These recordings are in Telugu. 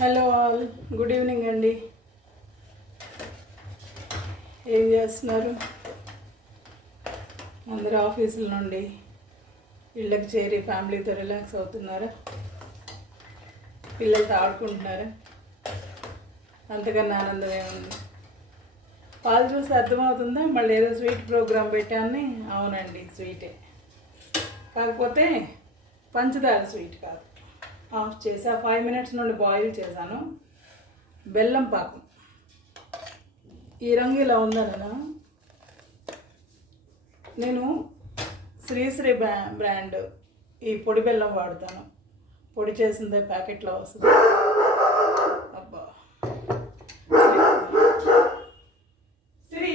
హలో ఆల్, గుడ్ ఈవినింగ్ అండి. ఏం చేస్తున్నారు? అందరూ ఆఫీసుల నుండి ఇళ్ళకి చేరి ఫ్యామిలీతో రిలాక్స్ అవుతున్నారా? పిల్లలతో ఆడుకుంటున్నారా? అంతకన్నా ఆనందం ఏముంది? పాలు చూసి అర్థమవుతుందా మళ్ళీ ఏదో స్వీట్ ప్రోగ్రాం పెట్టాన్ని? అవునండి, స్వీటే, కాకపోతే పంచదార స్వీట్ కాదు. ఆఫ్ చేసా, 5 minutes నుండి బాయిల్ చేశాను. బెల్లం పాకం ఈ రంగు ఇలా ఉందనా? నేను శ్రీశ్రీ బ్రాండ్ ఈ పొడి బెల్లం వాడతాను. పొడి చేసిందే ప్యాకెట్లో వస్తుంది. అబ్బా Sri,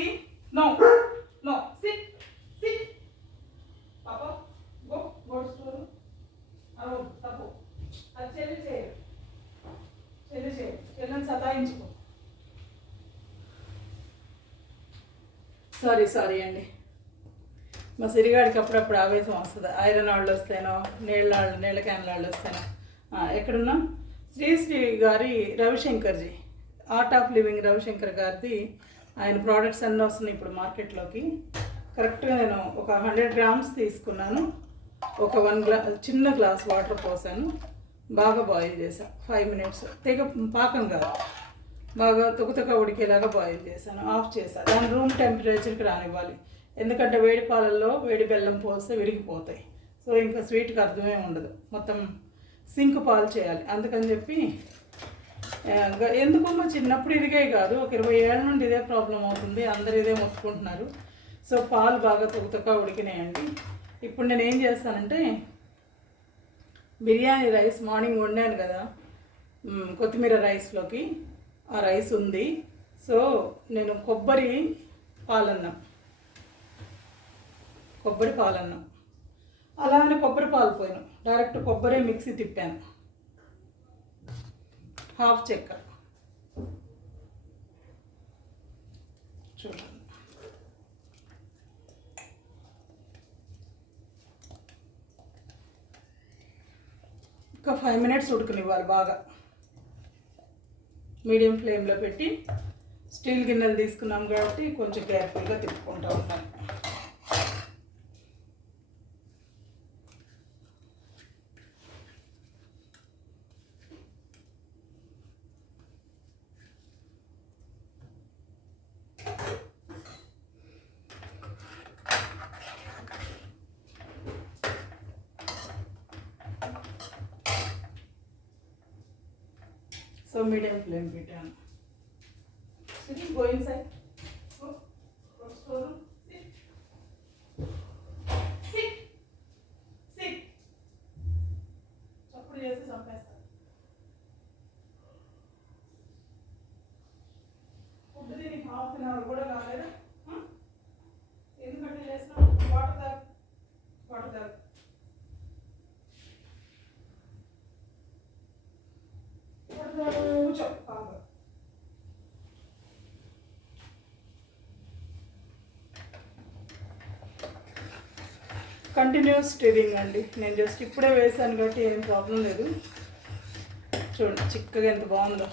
no no, sit sit పాపా, గో గో స్టోర్. తప్పు, అది చెల్లిని సతాయించుకో. సారీ అండి, మా సిరిగాడికి అప్పుడప్పుడు ఆవేశం వస్తుంది. ఐరన్ వాళ్ళు వస్తేనో నీళ్ళ క్యాన్ల వాళ్ళు వస్తేనో. ఎక్కడున్నాం? శ్రీశ్రీ గారి Ravishankarji, art of living Ravishankar గారిది. ఆయన ప్రోడక్ట్స్ అన్నీ వస్తున్నాయి ఇప్పుడు మార్కెట్లోకి. కరెక్ట్గా నేను ఒక 100 grams తీసుకున్నాను. ఒక 1 చిన్న గ్లాస్ వాటర్ పోసాను. బాగా బాయిల్ చేశాను 5 minutes. పాకం కాదు, బాగా తుకతుక ఉడికేలాగా బాయిల్ చేశాను. ఆఫ్ చేశాను. దాని రూమ్ టెంపరేచర్కి రానివ్వాలి. ఎందుకంటే వేడి పాలల్లో వేడి బెల్లం పోస్తే విరిగిపోతాయి. సో ఇంకా స్వీట్కి అర్థమే ఉండదు. మొత్తం సింక్ పాలు చేయాలి. అందుకని చెప్పి ఎందుకో మా చిన్నప్పుడు ఇదిగే కాదు, ఒక 20 ఏళ్ళ నుండి ఇదే ప్రాబ్లం అవుతుంది. అందరు ఇదే మొత్తుకుంటున్నారు. సో పాలు బాగా తుకతుక ఉడికినాయండి. ఇప్పుడు నేను ఏం చేస్తానంటే, బిర్యానీ రైస్ మార్నింగ్ వండాను కదా, కొత్తిమీర రైస్లోకి ఆ రైస్ ఉంది. సో నేను కొబ్బరి పాలన్నం అలానే కొబ్బరి పాలు పోయాను. డైరెక్ట్ కొబ్బరి మిక్సీ తిప్పాను. హాఫ్ చెక్క చూడండి. ఒక 5 minutes ఉడకనివ్వాలి. బాగా మీడియం ఫ్లేమ్లో పెట్టి, స్టీల్ గిన్నెలు తీసుకున్నాం కాబట్టి కొంచెం కేర్ఫుల్గా తిప్పుకుంటూ ఉంటాను. సో మీడియం ఫ్లేమ్ పెట్టాను. గో ఇన్సైడ్, చప్పుడు చేసి చంపేస్తాను. ఫుడ్ తిని 1/2 hour కూడా కాలేదు. ఎందుకంటే చేస్తాను. వాటర్ తాగు. కంటిన్యూస్ స్టిరింగ్ అండి. నేను జస్ట్ ఇప్పుడే వేసాను కాబట్టి ఏం ప్రాబ్లం లేదు. చూడండి చిక్కగా ఎంత బాగుందో.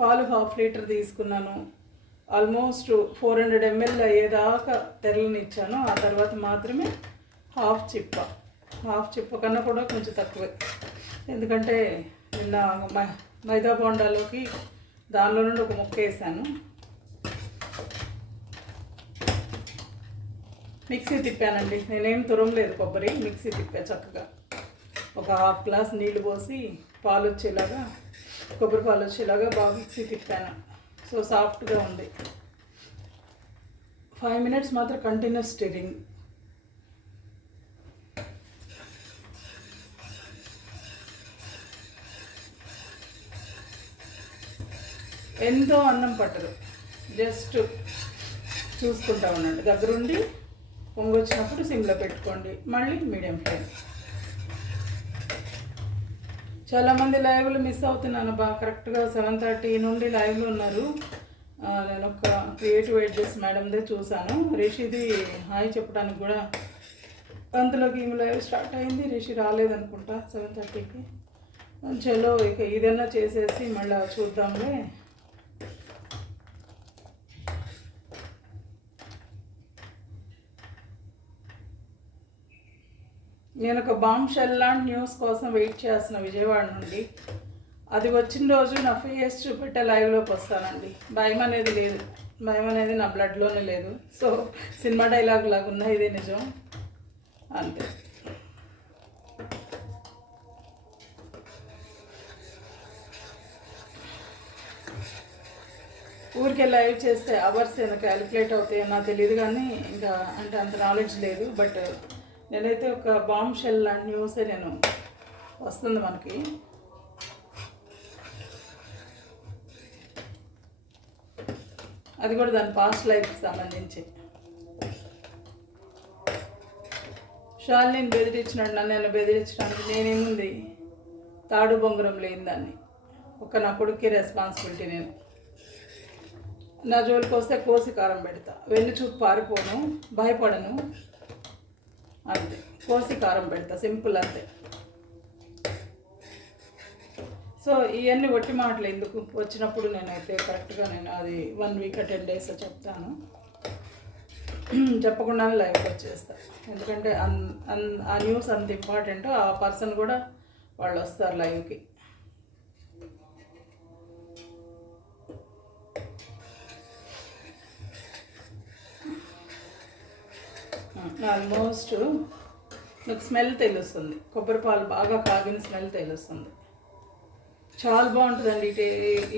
పాలు 1/2 liter తీసుకున్నాను. ఆల్మోస్ట్ 400 ml అయ్యేదాకా తెరలనిచ్చాను. ఆ తర్వాత మాత్రమే హాఫ్ చిప్ప కన్నా కూడా కొంచెం తక్కువే. ఎందుకంటే నిన్న మైదా బోండాలోకి దానిలో నుండి ఒక ముక్క వేసాను. మిక్సీ తిప్పానండి. నేనేం తురమలేదు కొబ్బరి, మిక్సీ తిప్పా చక్కగా. ఒక 1/2 glass నీళ్ళు పోసి పాలు వచ్చేలాగా, కొబ్బరి పాలు వచ్చేలాగా బాగా మిక్సీ తిప్పాను. సో సాఫ్ట్గా ఉంది. 5 minutes మాత్రం కంటిన్యూస్ స్టిరింగ్. ఎంతో అన్నం పట్టదు, జస్ట్ చూసుకుంటా ఉండండి. దగ్గరుండి పొంగి వచ్చినప్పుడు సిమ్లో పెట్టుకోండి. మళ్ళీ మీడియం ఫ్లేమ్. చాలామంది లైవ్లు మిస్ అవుతున్నాను. కరెక్ట్గా 7:30 నుండి లైవ్లు ఉన్నారు. నేను ఒక క్రియేటివ్ ఎడ్జెస్ మేడందే చూశాను. రిషిది హాయ్ చెప్పడానికి కూడా అంతలోకి ఈమె లైవ్ స్టార్ట్ అయింది. రిషి రాలేదనుకుంటా 7:30కి. చలో ఇక ఇదన్నా చేసేసి మళ్ళీ చూద్దాంలే. నేను ఒక బాంబ్ షెల్ లాంటి న్యూస్ కోసం వెయిట్ చేస్తున్న విజయవాడ నుండి. అది వచ్చిన రోజు నా ఫేస్ చూపెట్టే లైవ్లోకి వస్తానండి. భయం అనేది లేదు, భయం అనేది నా బ్లడ్లోనే లేదు. సో సినిమా డైలాగ్ లాగా ఉన్న ఇదే నిజం, అంతే. ఊరికే లైవ్ చేస్తే అవర్స్ ఏమైనా క్యాలిక్యులేట్ అవుతాయో నాకు తెలియదు, కానీ ఇంకా అంటే అంత నాలెడ్జ్ లేదు. బట్ నేనైతే ఒక బాంబ్ షెల్ లాంటి న్యూసే నేను వస్తుంది మనకి. అది కూడా దాని పాస్ట్ లైఫ్కి సంబంధించి. షాలిని బెదిరించినాడు, నన్ను బెదిరించడానికి నేనేముంది, తాడు బొంగరం లేని దాన్ని. ఒక నా కొడుక్కి రెస్పాన్సిబిలిటీ. నేను నా జోలికి వస్తే కోసి కారం పెడతా, వెళ్ళి చూపు పారిపోను, భయపడను, అంతే. కోసి కారం పెడతా, సింపుల్, అంతే. సో ఇవన్నీ ఒట్టి మాటలు ఎందుకు, వచ్చినప్పుడు నేనైతే కరెక్ట్గా నేను అది 1 వీక్ 10 days చెప్తాను. చెప్పకుండానే లైవ్కి వచ్చేస్తాను. ఎందుకంటే ఆ న్యూస్ అంత ఇంపార్టెంట్. ఆ పర్సన్ కూడా వాళ్ళు వస్తారు లైవ్కి. ఆల్మోస్ట్ నాకు స్మెల్ తెలుస్తుంది, కొబ్బరి పాలు బాగా కాగిన స్మెల్ తెలుస్తుంది. చాలా బాగుంటుందండి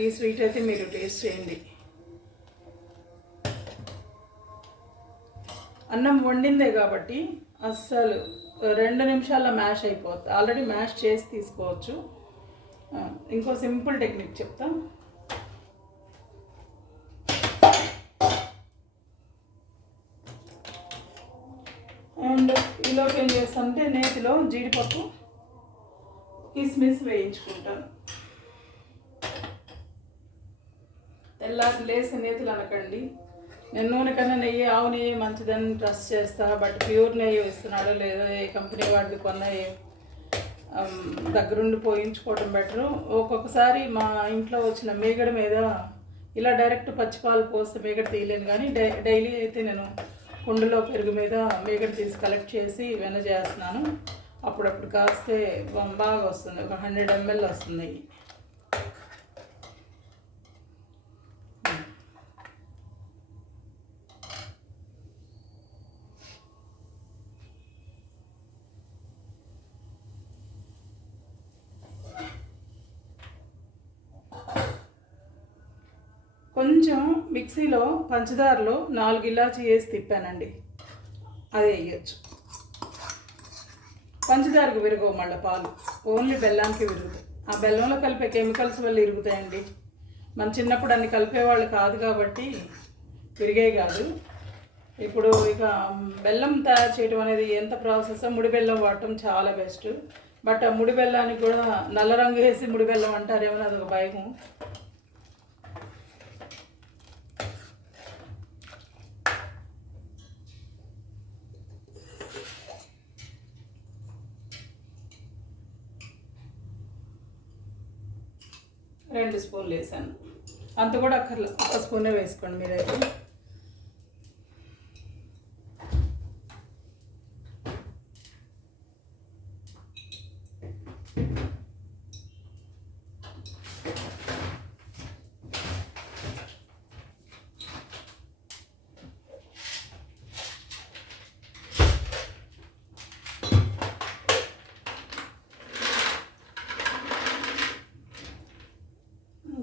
ఈ స్వీట్ అయితే, మీరు టేస్ట్ చేయండి. అన్నం వండిందే కాబట్టి అస్సలు 2 నిమిషాల్లో మ్యాష్ అయిపోతుంది. ఆల్రెడీ మ్యాష్ చేసి తీసుకోవచ్చు. ఇంకో సింపుల్ టెక్నిక్ చెప్తా. అండ్ ఈలోకి ఏం చేస్తానంటే నేతిలో జీడిపప్పు, కిస్మిస్ వేయించుకుంటాను. తెల్లారి లేసి నేతులు అనకండి. నేను నూనె కన్నా నెయ్యి, ఆవు నెయ్యి మంచిదని ట్రస్ట్ చేస్తా. బట్ ప్యూర్ నెయ్యి ఇస్తున్నాడో లేదో, ఏ కంపెనీ వాడిది కొన్నా దగ్గరుండి పోయించుకోవడం బెటరు. ఒక్కొక్కసారి మా ఇంట్లో వచ్చిన మేగడ మీద ఇలా డైరెక్ట్ పచ్చిపాలు పోస్తే మేగడ తీయలేను, కానీ డైలీ అయితే నేను కుండలో పెరుగు మీద మేగడ తీసి కలెక్ట్ చేసి వెన్న చేస్తున్నాను. అప్పుడప్పుడు కాస్తే బాగా వస్తుంది, ఒక 100 ml వస్తుంది. కొంచెం మిక్సీలో పంచదారలో 4 ఇలాచి వేసి తిప్పానండి, అది వేయచ్చు. పంచదారకు విరగవు మళ్ళీ పాలు, ఓన్లీ బెల్లానికి విరుగుతాయి. ఆ బెల్లంలో కలిపే కెమికల్స్ వల్ల ఇరుగుతాయండి. మన చిన్నప్పుడు అన్ని కలిపేవాళ్ళు కాదు కాబట్టి విరిగాయి కాదు. ఇప్పుడు ఇక బెల్లం తయారు చేయడం అనేది ఎంత ప్రాసెస్. ముడి బెల్లం వాడటం చాలా బెస్ట్. బట్ ఆ ముడి బెల్లానికి కూడా నల్ల రంగు వేసి ముడి బెల్లం అంటారేమో, అదొక భయము. రెండు స్పూన్లు వేసాను, అంత కూడా అక్కర్లేదు, 1 స్పూనే వేసుకోండి మీరైతే.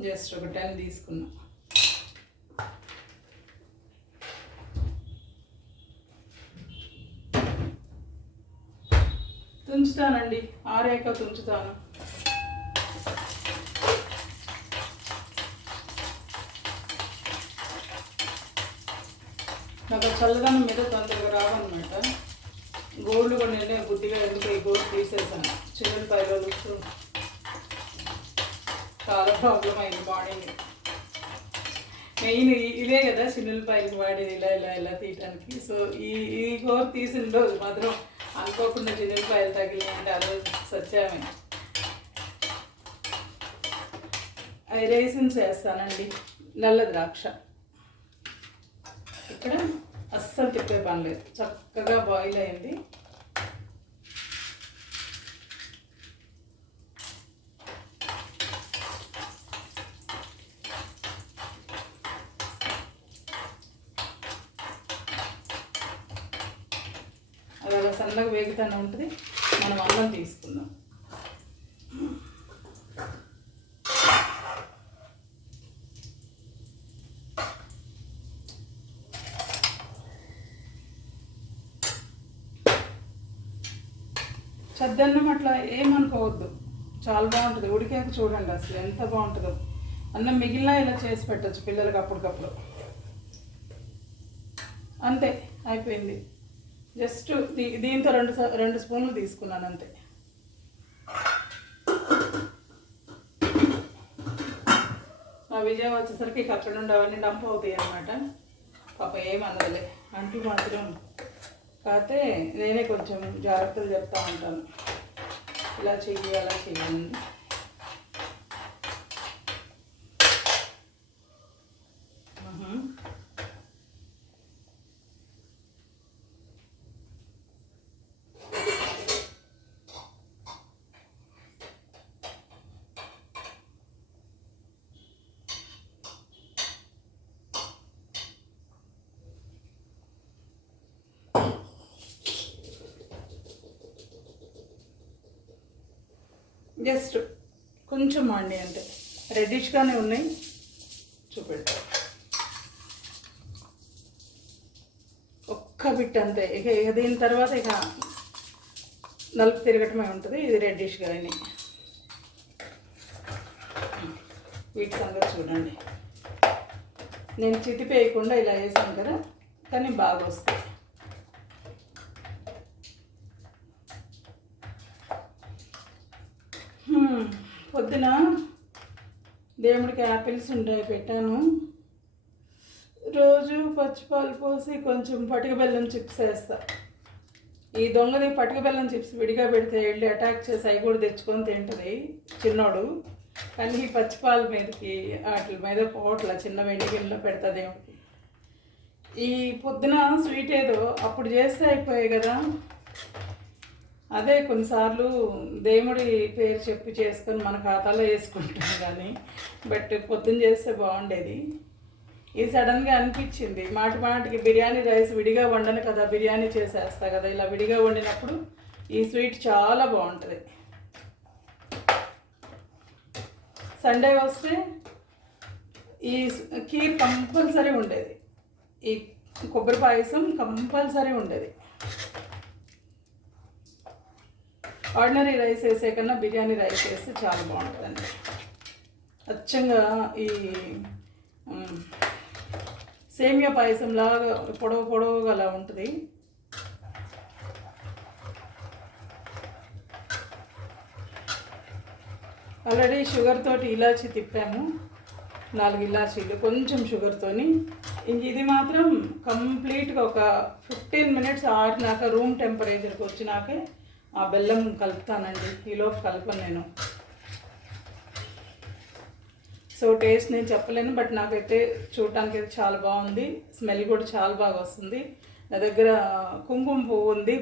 జస్ట్ ఒక 10 తీసుకున్నా. తుంచుతానండి, ఆరేక తుంచుతాను. నాకు చల్లదనం మీద తొందరగా రావన్నమాట. గోల్డ్ కూడా నేనే బుద్ధిగా ఎందుకు ఈ గోల్డ్ తీసేసాను. చిన్న పైలో చాలా ప్రాబ్లం అయింది మార్నింగ్. మెయిన్ ఇదే కదా చిన్నులపాయలకి వాడేది, ఇలా ఇలా ఇలా తీయటానికి. సో ఈ గోర్ తీసిన రోజు మాత్రం అనుకోకుండా చిన్నపాయలు తగిలినాయంటే ఆ రోజు సత్యామే. అవి రైసిన్స్ వేస్తానండి, నల్ల ద్రాక్ష. ఇక్కడ అస్సలు తిప్పే పని లేదు, చక్కగా బాయిల్ అయింది. అది అలా సన్నగా వేగుతూనే ఉంటుంది. మనం అన్నం తీసుకుందాం. చద్దన్నం అట్లా ఏమనుకోవద్దు, చాలా బాగుంటుంది. ఉడికాక చూడండి అసలు ఎంత బాగుంటుందో. అన్నం మిగిలిన ఇలా చేసి పెట్టచ్చు పిల్లలకి అప్పటికప్పుడు. అంతే, అయిపోయింది. జస్ట్ దీంతో రెండు స్పూన్లు తీసుకున్నాను అంతే. మా విజయం వచ్చేసరికి అక్కడ నుండి అవన్నీ డంప్ అవుతాయి అన్నమాట. పాప ఏమన్నదిలే, అంటూ మాత్రం కాకపోతే నేనే కొంచెం జాగ్రత్తలు చెప్తా ఉంటాను, ఇలా చెయ్యి అలా చెయ్యండి. జస్ట్ కొంచెం అండి, అంటే రెడ్డిష్గానే ఉన్నాయి, చూపెడతా. ఒక్క బిట్ అంతే. ఇక దీని తర్వాత ఇక నలుపు తిరగటమే ఉంటుంది. ఇది రెడ్డిష్గా అయినాయి. వీటి సంగతి చూడండి. నేను చితిపేయకుండా ఇలా వేసాను కదా, కానీ బాగా వస్తాయి. పొద్దున దేవుడికి యాపిల్స్ ఉంటాయి, పెట్టాను. రోజు పచ్చిపాలు పోసి కొంచెం పటిక బెల్లం చిప్స్ వేస్తా. ఈ దొంగది పటిక బెల్లం చిప్స్ విడిగా పెడితే వెళ్ళి అటాక్ చేసి అవి కూడా తెచ్చుకొని తింటుంది చిన్నోడు. కానీ ఈ పచ్చిపాల మీదకి వాటి మీద పోట్ల చిన్న వెండి గిన్నెలో పెడతా దేవుడికి. ఈ పొద్దున స్వీట్ ఏదో అప్పుడు చేస్తే అయిపోయాయి కదా, అదే కొన్నిసార్లు దేవుడి పేరు చెప్పి చేసుకొని మన ఖాతాలో వేసుకుంటాం. కానీ బట్ పొద్దున్న చేస్తే బాగుండేది. ఇది సడన్గా అనిపించింది. మాటికి బిర్యానీ రైస్ విడిగా వండను కదా, బిర్యానీ చేసేస్తా కదా, ఇలా విడిగా వండినప్పుడు ఈ స్వీట్ చాలా బాగుంటుంది. సండే వస్తే ఈ ఖీర్ కంపల్సరీ ఉండేది, ఈ కొబ్బరి పాయసం కంపల్సరీ ఉండేది. ఆర్డినరీ రైస్ వేసే కన్నా బిర్యానీ రైస్ వేస్తే చాలా బాగుంటుందండి. అచ్చంగా ఈ సేమియా పాయసం లాగా పొడవుగా అలా ఉంటుంది. ఆల్రెడీ షుగర్ తోటి ఇలాచి తిప్పాము, 4 ఇలాచీలు కొంచెం షుగర్తోని. ఇది మాత్రం కంప్లీట్గా ఒక 15 మినిట్స్ ఆరినాక రూమ్ టెంపరేచర్కి వచ్చినాకే ఆ బెల్లం కలుపుతానండి. ఈలోపు కలపను నేను. సో టేస్ట్ నేను చెప్పలేను, బట్ నాకైతే చూడటానికి అయితే చాలా బాగుంది. స్మెల్ కూడా చాలా బాగా వస్తుంది. నా దగ్గర కుంకుమ పువ్వు ఉంది,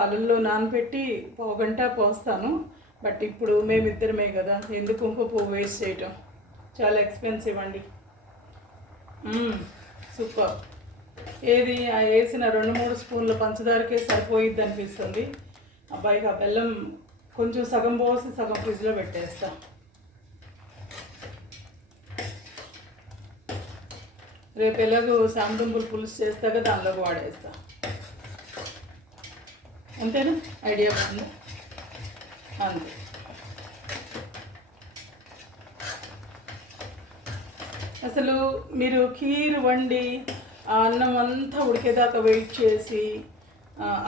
పాలల్లో నానబెట్టి 1 గంట పోస్తాను. బట్ ఇప్పుడు మేమిద్దరమే కదా, ఎందుకు కుంకుమ పువ్వు వేస్ట్ చేయటం, చాలా ఎక్స్పెన్సివ్ అండి. సూపర్. ఏది వేసిన 2-3 స్పూన్ల పంచదారకే సరిపోయిద్ది అనిపిస్తుంది. అబ్బాయికి ఆ బెల్లం కొంచెం సగం పోసి సగం ఫ్రిడ్జ్లో పెట్టేస్తా. రేపు ఎలాగో సాంబార్ పులుసు చేస్తాక దానిలోకి వాడేస్తా. అంతేనా? ఐడియా బాగుంది. అంతే. అసలు మీరు ఖీర్ వండి ఆ అన్నం అంతా ఉడికేదాకా వెయిట్ చేసి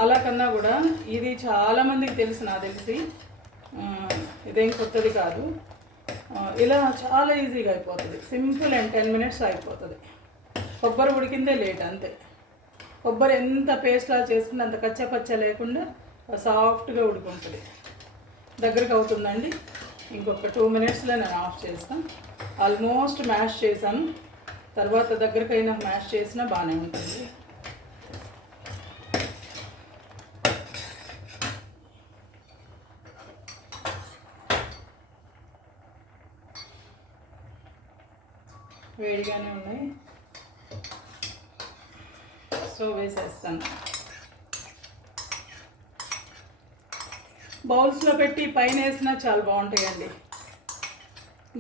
అలా కన్నా కూడా ఇది చాలామందికి తెలుసు, నాకు తెలిసి ఇదేం కొత్తది కాదు. ఇలా చాలా ఈజీగా అయిపోతుంది, సింపుల్ అండ్ 10 మినిట్స్ అయిపోతుంది. కొబ్బరి ఉడికిందే లేట్ అంతే. కొబ్బరి ఎంత పేస్ట్లా చేసుకుని అంత కచ్చపచ్చ లేకుండా సాఫ్ట్గా ఉడుకుంటుంది. దగ్గరకు అవుతుందండి. ఇంకొక 2 మినిట్స్లో నేను ఆఫ్ చేస్తాను. ఆల్మోస్ట్ మ్యాష్ చేశాను. తర్వాత దగ్గరకైనా మ్యాష్ చేసినా బాగానే ఉంటుంది. వేడిగానే ఉన్నాయి. స్టవ్ వేసేస్తాను. బౌల్స్లో పెట్టి పైన వేసినా చాలా బాగుంటాయండి.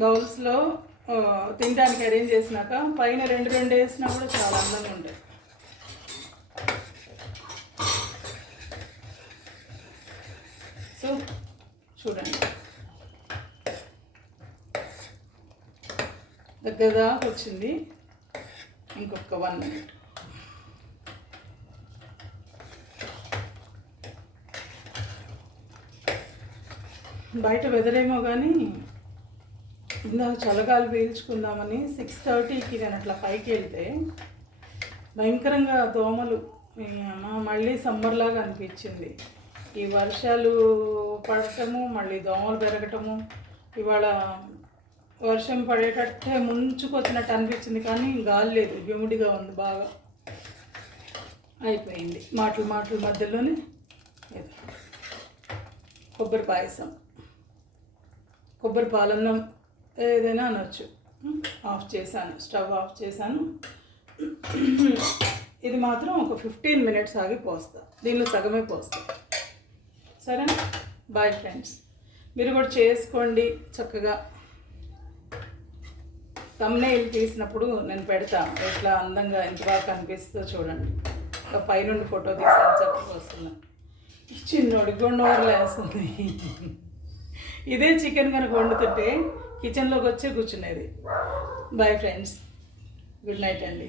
బౌల్స్లో తినడానికి అరేంజ్ చేసినాక పైన 2 వేసినా కూడా చాలా అందంగా ఉంటాయి. సో చూడండి, దగ్గర దాకా వచ్చింది. ఇంకొక 1 మినిట్. బయట వెదరేమో కానీ ఇందాక చల్లగాలి పీల్చుకుందామని 6:30కి నేను అట్లా పైకి వెళ్తే భయంకరంగా దోమలు. మళ్ళీ సమ్మర్లాగా అనిపించింది. ఈ వర్షాలు పడటము, మళ్ళీ దోమలు పెరగటము. ఇవాళ వర్షం పడేటట్టే ముంచుకొచ్చినట్టు అనిపించింది, కానీ గాలి లేదు, హ్యూమిడ్గా ఉంది బాగా. అయిపోయింది మాటల మధ్యలోనే. కొబ్బరి పాయసం, కొబ్బరి పాలన్నం ఏదైనా అనొచ్చు. ఆఫ్ చేశాను, స్టవ్ ఆఫ్ చేశాను. ఇది మాత్రం ఒక 15 మినిట్స్ ఆగి పోస్తా. దీనిలో సగమే పోస్తా. సరేనా? Bye friends. మీరు కూడా చేసుకోండి చక్కగా. థంబ్నెయిల్ తీసినప్పుడు నేను పెడతా, ఎట్లా అందంగా ఎంత బాగా కనిపిస్తుందో చూడండి. పైనుండి ఫోటో తీసాను, చక్కగా వస్తున్నాను. చిన్నోడి గొండవరలు వేస్తుంది. ఇదే చికెన్ కనుక వండుతుంటే కిచెన్లోకి వచ్చే కూర్చునేది. బాయ్ ఫ్రెండ్స్, గుడ్ నైట్ అండి.